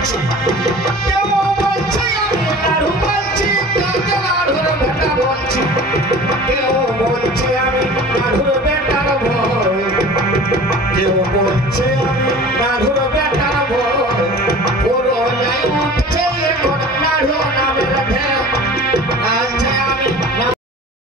বলছি কেউ বলছে আমি নাড়ু বলছি নাড়ুর বেটা বলছি কেউ বলছে আমি নাড়ুর বেটার ভয় কেউ বলছে আমি নাড়ু